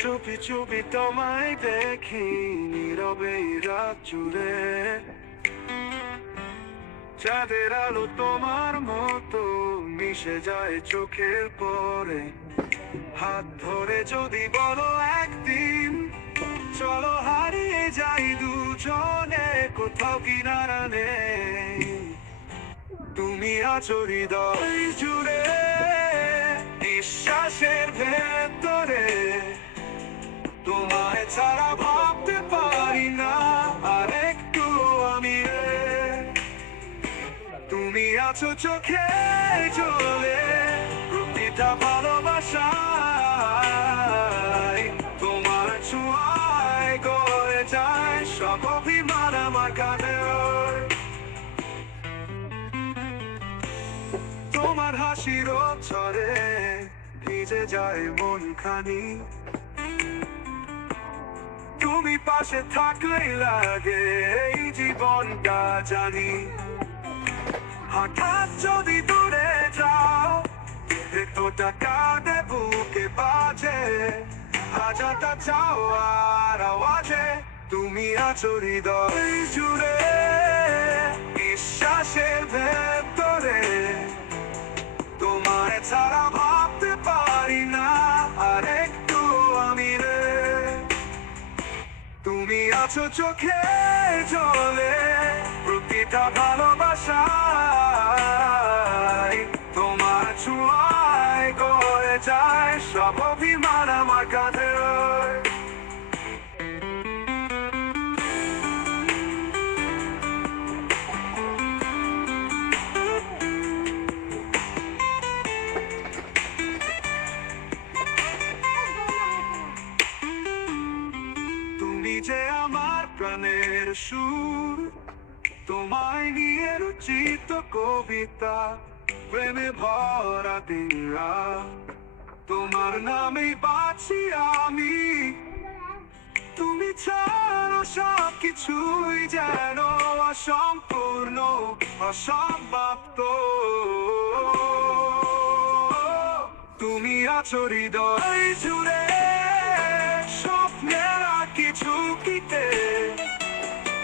চুপি চুপি তোমায় দেখি নীরবে রাত জুড়ে, চাঁদের আলো তোমার মতো মিশে যায় চোখের পরে। হাত ধরে যদি বলো একদিন চলো হারিয়ে যাই দুজনে, কোথাও কিনারা নেই। তুমি আছো হৃদয় জুড়ে, নিঃশ্বাসের ভেতরে, তোমায় ছাড়া ভাবতে পারি না আর একটু আমি রে। তুমি আছো চোখে জলে, প্রতিটা ভালোবাসায়, তোমার ছোঁয়ায় গড়ে যায় সব অভিমান আমার কাঁধে। তোমার হাসির ছড়ে ভিজে যায় মন খানি, তুমি পাশে থাকলেই লাগে এই জীবনটা জানি। হঠাৎ যদি দূরে যাও ভেতরটা কাঁদে বুকে বাজে, হাজারটা চাওয়ার আওয়াজে। তুমি আছো হৃদয় জুড়ে, নিঃশ্বাসের ভেতরে, তোমায় ছাড়া ভাবতে পারি না আর একটু আমি রে। তুমি আছো চোখে জলে, প্রতিটা ভালোবাসায়, তোমার ছোঁয়ায় গড়ে যায় সব অভিমান আমার কাঁধে। তুমি যে আমার প্রাণের সুর, তোমায় নিয়ে রচিত কবিতা, প্রেমে ভরা দিনরা, তোমার নামে বাঁচি আমি। তুমি ছাড়া সব কিছুই যেন অসম্পূর্ণ, অসমাপ্ত। তুমি আছো হৃদয় জুড়ে, স্বপ্নের আর কিছু কিতে,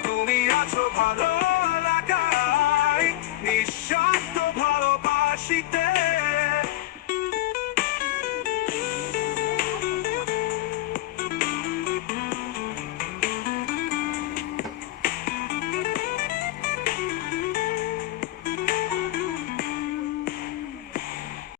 তুমি আছো ভালো